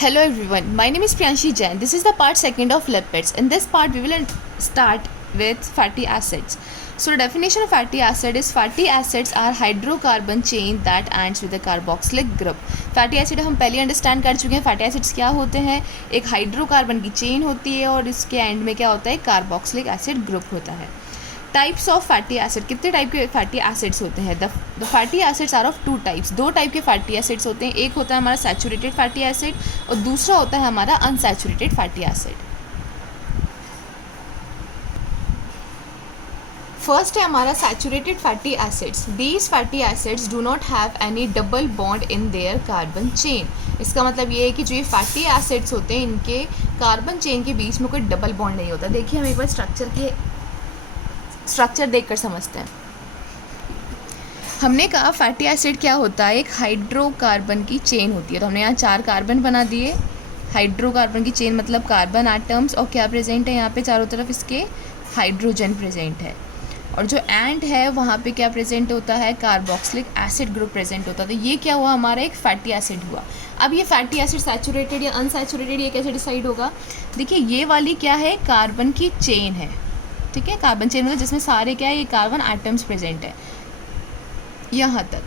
Hello everyone, my name is Priyanshi Jain. This is the part second of lipids. In this part, we will start with fatty acids. So the definition of fatty acid is fatty acids are hydrocarbon chain that ends with a carboxylic group. Fatty acid हम पहले understand कर चुके हैं. Fatty acids क्या होते हैं? एक hydrocarbon की चेन होती है और इसके एंड में क्या होता है? कार्बोक्सिलिक एसिड ग्रुप होता है. टाइप्स ऑफ फैटी एसिड, कितने टाइप के फैटी एसिड्स होते हैं? The fatty acids are of two types. दो टाइप के फैटी एसिड्स होते हैं. एक होता है हमारा सैचुरेटेड फैटी एसिड और दूसरा होता है हमारा अनसैचुरेटेड फैटी एसिड. फर्स्ट है हमारा saturated fatty acids. These fatty acids do not have any double bond in their carbon chain. इसका मतलब ये है कि जो ये फैटी एसिड्स होते हैं इनके कार्बन चेन के बीच में कोई डबल बॉन्ड नहीं होता. देखिए हम एक बार स्ट्रक्चर देखकर समझते हैं. हमने कहा फैटी एसिड क्या होता है? एक हाइड्रोकार्बन की चेन होती है. तो हमने यहाँ 4 कार्बन बना दिए. हाइड्रोकार्बन की चेन मतलब कार्बन एटम्स, और क्या प्रेजेंट है यहाँ पे? चारों तरफ इसके हाइड्रोजन प्रेजेंट है. और जो एंड है वहाँ पे क्या प्रेजेंट होता है? कार्बोक्सिलिक एसिड ग्रुप प्रेजेंट होता है. तो ये क्या हुआ? हमारा एक फैटी एसिड हुआ. अब ये फैटी एसिड सैचुरेटेड या अनसैचुरेटेड ये कैसे डिसाइड होगा? देखिए ये वाली क्या है? कार्बन की चेन है. ठीक है, कार्बन चेन मतलब जिसमें सारे क्या है? ये कार्बन एटम्स प्रेजेंट है यहाँ तक.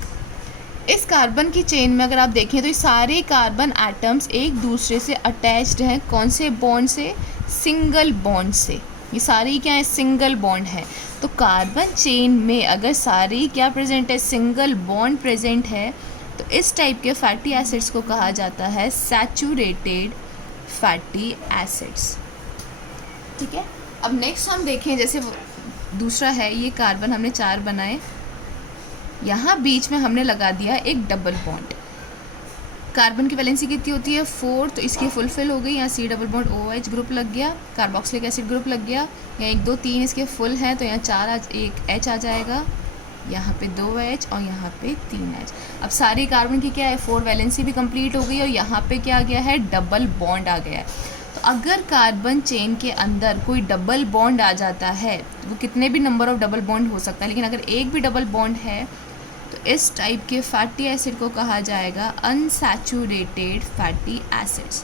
इस कार्बन की चेन में अगर आप देखें तो ये सारे कार्बन एटम्स एक दूसरे से अटैच्ड हैं. कौन से बॉन्ड से? सिंगल बॉन्ड से. ये सारी क्या है? सिंगल बॉन्ड है. तो कार्बन चेन में अगर सारी क्या प्रेजेंट है? सिंगल बॉन्ड प्रेजेंट है, तो इस टाइप के फैटी एसिड्स को कहा जाता है सैचुरेटेड फैटी एसिड्स. ठीक है, अब नेक्स्ट हम देखें. जैसे दूसरा है, ये कार्बन हमने 4 बनाए, यहाँ बीच में हमने लगा दिया एक डबल बॉन्ड. कार्बन की वैलेंसी कितनी होती है? 4. तो इसकी फुलफिल हो गई. यहाँ C double bond OH group लग गया, कार्बोक्सिलिक एसिड ग्रुप लग गया. यहाँ 1 2 3 इसके फुल हैं, तो यहाँ 1 H आ जाएगा, यहाँ पे 2 H और यहाँ पे 3 H. अब सारी कार्बन की क्या है? 4 वैलेंसी भी कंप्लीट हो गई और यहाँ पे क्या आ गया है? डबल बॉन्ड आ गया है. तो अगर कार्बन चेन के अंदर कोई डबल बॉन्ड आ जाता है, वो कितने भी नंबर ऑफ डबल बॉन्ड हो सकता है, लेकिन अगर एक भी डबल बॉन्ड है तो इस टाइप के फैटी एसिड को कहा जाएगा अनसैचुरेटेड फैटी एसिड्स.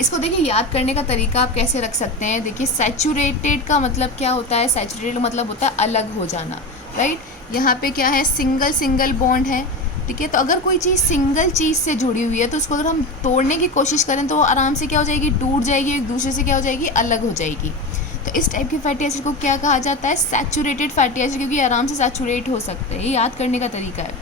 इसको देखिए याद करने का तरीका आप कैसे रख सकते हैं. देखिए सैचुरेटेड का मतलब क्या होता है? सैचुरेटेड मतलब होता है अलग हो जाना, राइट. यहाँ पे क्या है? सिंगल बॉन्ड है. ठीक है, तो अगर कोई चीज़ सिंगल चीज़ से जुड़ी हुई है तो उसको अगर हम तोड़ने की कोशिश करें तो वो आराम से क्या हो जाएगी? टूट जाएगी, एक दूसरे से क्या हो जाएगी? अलग हो जाएगी. तो इस टाइप के फैटी एसिड को क्या कहा जाता है? सैचुरेटेड फैटी एसिड, क्योंकि आराम से सैचुरेट हो सकते हैं. ये याद करने का तरीका है.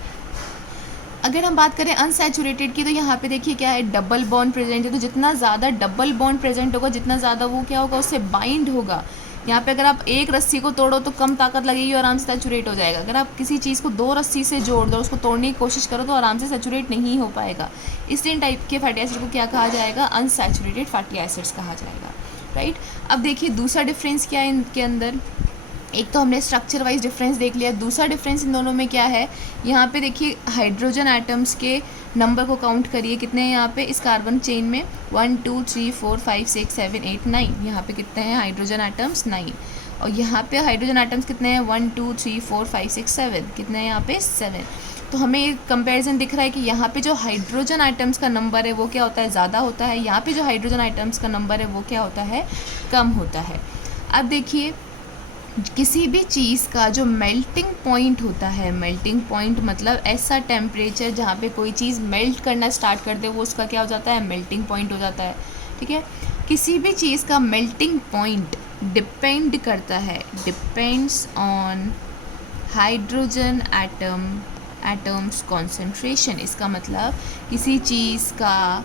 अगर हम बात करें अनसैचुरेटेड की, तो यहाँ पे देखिए क्या है? डबल बॉन्ड प्रेजेंट है. तो जितना ज़्यादा डबल बॉन्ड प्रेजेंट होगा, जितना ज़्यादा वो क्या होगा? उससे बाइंड होगा. यहाँ पे अगर आप एक रस्सी को तोड़ो तो कम ताकत लगेगी और आराम से सैचुरेट हो जाएगा. अगर आप किसी चीज़ को 2 रस्सी से जोड़ दो, उसको तोड़ने की कोशिश करो तो आराम से सैचुरेट नहीं हो पाएगा. इसलिए टाइप के फैटी एसिड को क्या कहा जाएगा? अनसैचुरेटेड फैटी एसिड्स कहा जाएगा, राइट. अब देखिए दूसरा डिफरेंस क्या है इनके अंदर. एक तो हमने स्ट्रक्चर वाइज डिफरेंस देख लिया. दूसरा डिफरेंस इन दोनों में क्या है? यहाँ पे देखिए हाइड्रोजन एटम्स के नंबर को काउंट करिए. कितने हैं यहाँ पे इस कार्बन चेन में? 1 2 3 4 5 6 7 8 9. यहाँ पे कितने हैं हाइड्रोजन एटम्स? 9. और यहाँ पे हाइड्रोजन एटम्स कितने हैं? 1 2 3 4 5 6 7. कितने हैं यहाँ पे? 7. तो हमें एक कंपैरिजन दिख रहा है कि यहाँ पे जो हाइड्रोजन आइटम्स का नंबर है वो क्या होता है? ज़्यादा होता है. यहाँ पे जो हाइड्रोजन आइटम्स का नंबर है वो क्या होता है? कम होता है. अब देखिए किसी भी चीज़ का जो मेल्टिंग पॉइंट होता है, मेल्टिंग पॉइंट मतलब ऐसा टेम्परेचर जहाँ पे कोई चीज़ मेल्ट करना स्टार्ट कर दे, वो उसका क्या हो जाता है? मेल्टिंग पॉइंट हो जाता है. ठीक है, किसी भी चीज़ का मेल्टिंग पॉइंट डिपेंड करता है, depends on hydrogen atoms concentration. इसका मतलब किसी चीज़ का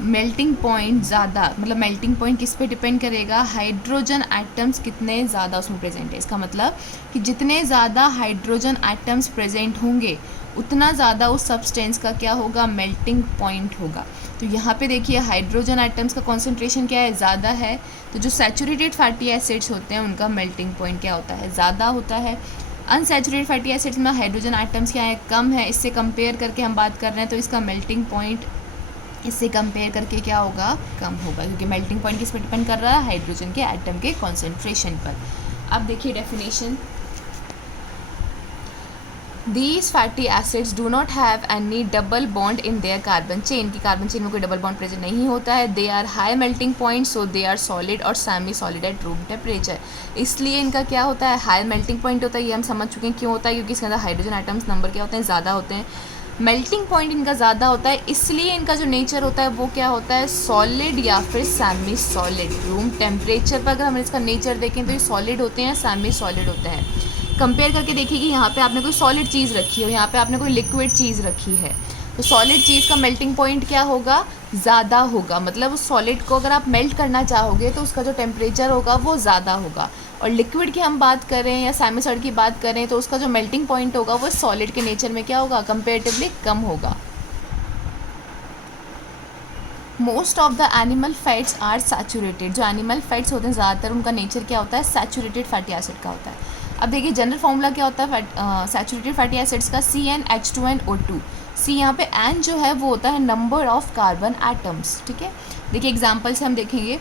मेल्टिंग पॉइंट ज़्यादा, मतलब मेल्टिंग पॉइंट किस पे डिपेंड करेगा? हाइड्रोजन एटम्स कितने ज़्यादा उसमें प्रेजेंट है. इसका मतलब कि जितने ज़्यादा हाइड्रोजन एटम्स प्रेजेंट होंगे उतना ज़्यादा उस सब्सटेंस का क्या होगा? मेल्टिंग पॉइंट होगा. तो यहाँ पे देखिए हाइड्रोजन एटम्स का कॉन्सेंट्रेशन क्या है? ज़्यादा है. तो जो सैचुरेटेड फैटी एसिड्स होते हैं उनका मेल्टिंग पॉइंट क्या होता है? ज़्यादा होता है. अनसैचुरेटेड फैटी एसिड्स में हाइड्रोजन एटम्स क्या है? कम है. इससे कंपेयर करके हम बात कर रहे हैं तो इसका मेल्टिंग पॉइंट इससे कंपेयर करके क्या होगा? कम होगा, क्योंकि मेल्टिंग पॉइंट किस पर डिपेंड कर रहा है? हाइड्रोजन के एटम के कॉन्सेंट्रेशन पर. अब देखिए definition. These fatty acids do not have any double bond in their carbon chain, की कार्बन चेन में कोई डबल बॉन्ड प्रेजेंट नहीं होता है. They are high melting point, so they are solid और semi solid at room temperature. इसलिए इनका क्या होता है, हाई मेल्टिंग पॉइंट होता है. ये हम समझ चुके हैं क्यों होता है, क्योंकि इसके अंदर हाइड्रोजन एटम्स नंबर क्या होते हैं, ज़्यादा होते हैं. मेल्टिंग पॉइंट इनका ज़्यादा होता है, इसलिए इनका जो नेचर होता है वो क्या होता है, सॉलिड या फिर सेमी सॉलिड. रूम टेम्परेचर पर अगर हम इसका नेचर देखें तो ये सॉलिड होते हैं, सेमी सॉलिड होते हैं. कंपेयर करके देखिए कि यहाँ पे आपने कोई सॉलिड चीज़ रखी है और यहाँ पे आपने कोई लिक्विड चीज़ रखी है, तो सॉलिड चीज़ का मेल्टिंग पॉइंट क्या होगा, ज़्यादा होगा. मतलब उस सॉलिड को अगर आप मेल्ट करना चाहोगे तो उसका जो टेम्परेचर होगा वो ज़्यादा होगा. और लिक्विड की हम बात करें या सेमी सॉलिड की बात करें तो उसका जो मेल्टिंग पॉइंट होगा वो सॉलिड के नेचर में क्या होगा, कंपेरेटिवली कम होगा. Most of the animal fats are saturated. जो एनिमल फैट्स होते हैं ज़्यादातर उनका नेचर क्या होता है, सैचुरेटेड फैटी एसिड का होता है. अब देखिए जनरल फॉर्मूला क्या होता है सैचुरेटेड फैटी एसिड्स का, CnH2nO2. सी यहाँ पे एन जो है वो होता है नंबर ऑफ कार्बन एटम्स. ठीक है, देखिए एग्जाम्पल से हम देखेंगे.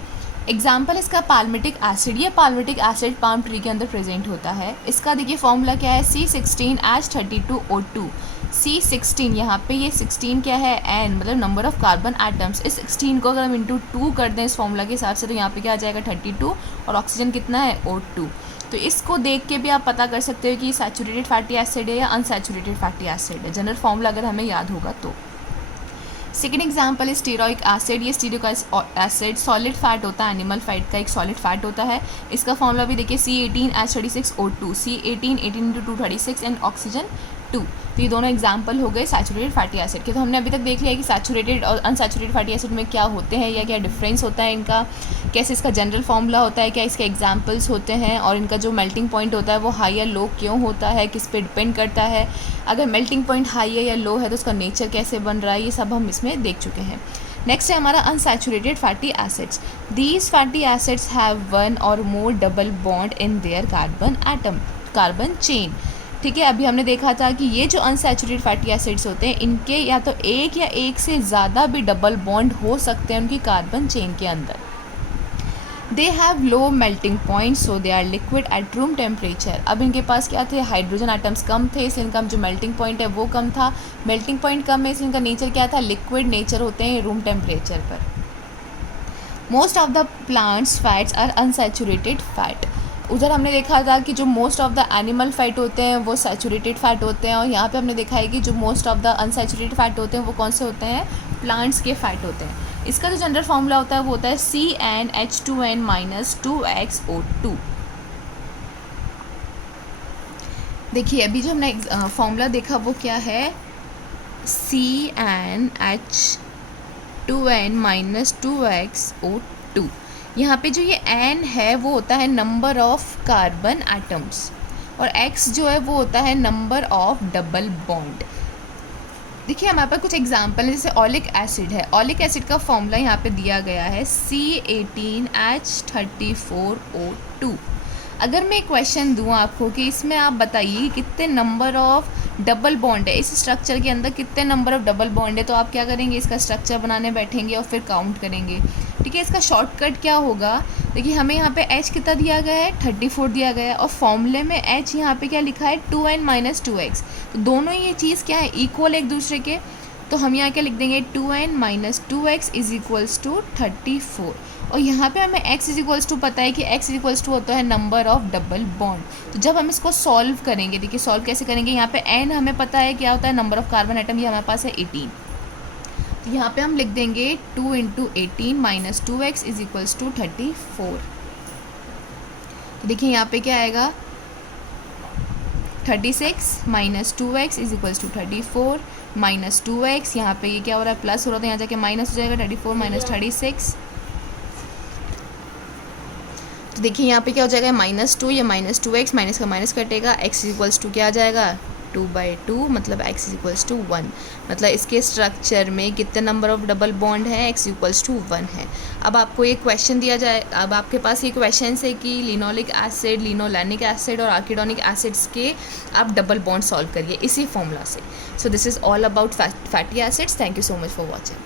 एग्जाम्पल इसका पाल्मिटिक एसिड. ये पाल्मिटिक एसिड पाम ट्री के अंदर प्रेजेंट होता है. इसका देखिए फॉर्मूला क्या है, C16H32O2. C16 यहाँ पे ये 16 क्या है, एन मतलब नंबर ऑफ कार्बन एटम्स. इस 16 को अगर हम इंटू 2 कर दें इस फॉर्मूला के हिसाब से तो यहाँ पे क्या आ जाएगा 32 और ऑक्सीजन कितना है O2. तो इसको देख के भी आप पता कर सकते हो कि सैचुरेटेड फैटी एसिड है या अनसैचुरेटेड फैटी एसिड है, जनरल फॉर्मूला अगर हमें याद होगा तो. सेकेंड एग्जाम्पल है स्टीरोइक एसिड. ये स्टीरोइक एसिड सॉलिड फैट होता है, एनिमल फैट का एक सॉलिड फैट होता है. इसका फॉर्मूला भी देखिए C18H36O2. C18 18 × 2 36 and oxygen 2. तो ये दोनों एग्जाम्पल हो गए सैचुरेटेड फैटी एसिड के. तो हमने अभी तक देख लिया कि सैचुरेटेड और अनसैचुरेटेड फैटी एसिड में क्या होते हैं या क्या डिफरेंस होता है इनका, कैसे इसका जनरल फॉर्मूला होता है, क्या इसके एग्जाम्पल्स होते हैं और इनका जो मेल्टिंग पॉइंट होता है वो हाई या लो क्यों होता है, किस पे डिपेंड करता है. अगर मेल्टिंग पॉइंट हाई है या लो है तो उसका नेचर कैसे बन रहा है, ये सब हम इसमें देख चुके हैं. नेक्स्ट है हमारा unsaturated fatty acids. These fatty acids have one or more double bond in their carbon chain. ठीक है, अभी हमने देखा था कि ये जो अनसैचुरेटेड फैटी एसिड्स होते हैं इनके या तो एक या एक से ज़्यादा भी डबल बॉन्ड हो सकते हैं उनकी कार्बन चेन के अंदर. They have low melting point so they are liquid at room temperature. अब इनके पास क्या थे, हाइड्रोजन आइटम्स कम थे इसलिए इनका जो मेल्टिंग पॉइंट है वो कम था. मेल्टिंग पॉइंट कम है इसलिए इनका नेचर क्या था, लिक्विड नेचर होते हैं रूम टेम्परेचर पर. Most of the plants fats are unsaturated fat. उधर हमने देखा था कि जो most of the animal fat होते हैं वो सैचुरेटेड फैट होते हैं और यहाँ पे हमने देखा है कि जो most of the unsaturated fat होते हैं वो कौन से होते हैं, प्लांट्स के फैट होते हैं. इसका जो जनरल फॉर्मूला होता है वो होता है CnH2n-2xO2. देखिए अभी जो हमने फॉर्मूला देखा वो क्या है, CnH2n-2xO2. यहाँ पे जो ये n है वो होता है नंबर ऑफ कार्बन एटम्स और x जो है वो होता है नंबर ऑफ डबल बॉन्ड. देखिए हमारे पास कुछ एग्जांपल है, जैसे ऑलिक एसिड है. ऑलिक एसिड का फॉर्मूला यहाँ पे दिया गया है C18H34O2. अगर मैं क्वेश्चन दूँ आपको कि इसमें आप बताइए कितने नंबर ऑफ डबल बॉन्ड है, इस स्ट्रक्चर के अंदर कितने नंबर ऑफ डबल बॉन्ड है, तो आप क्या करेंगे, इसका स्ट्रक्चर बनाने बैठेंगे और फिर काउंट करेंगे. ठीक है, इसका शॉर्टकट क्या होगा, देखिए हमें यहाँ पे H कितना दिया गया है, 34 दिया गया है और फॉर्मूले में H यहाँ पे क्या लिखा है, 2n-2x. तो दोनों ये चीज़ क्या है, इक्वल एक दूसरे के. तो हम यहाँ क्या लिख देंगे, 2n-2x इज इक्वल्स टू 34. और यहाँ पे हमें x इज इक्वल्स टू पता है कि x इज इक्वल्स टू होता है नंबर ऑफ डबल बॉन्ड. तो जब हम इसको सॉल्व करेंगे, देखिए सॉल्व कैसे करेंगे, यहाँ पे n हमें पता है क्या होता है, नंबर ऑफ कार्बन आइटम, ये हमारे पास है 18. तो यहाँ पे हम लिख देंगे 2 × 18 - 2x इज इक्वल्स टू 34. तो देखिए यहाँ पे क्या आएगा, 36 - 2x is equals to 34 - 2x. यहाँ पे ये क्या हो रहा है, प्लस हो रहा था, यहाँ जाके माइनस हो जाएगा, 34 - 36. तो देखिए यहाँ पे क्या हो जाएगा, -2, ये -2x, माइनस का माइनस कटेगा, x इज इक्वल्स टू क्या आ जाएगा, 2/2, मतलब x इज इक्वल्स टू 1. मतलब इसके स्ट्रक्चर में कितने नंबर ऑफ डबल बॉन्ड है, x इक्वल्स टू 1 है. अब आपको ये क्वेश्चन दिया जाए, अब आपके पास ये क्वेश्चन है कि लिनोलिक एसिड, लिनोलैनिक एसिड और आर्किडोनिक एसिड्स के आप डबल बॉन्ड सॉल्व करिए इसी फॉर्मूला से. So this is all about fatty acids. Thank you so much for watching.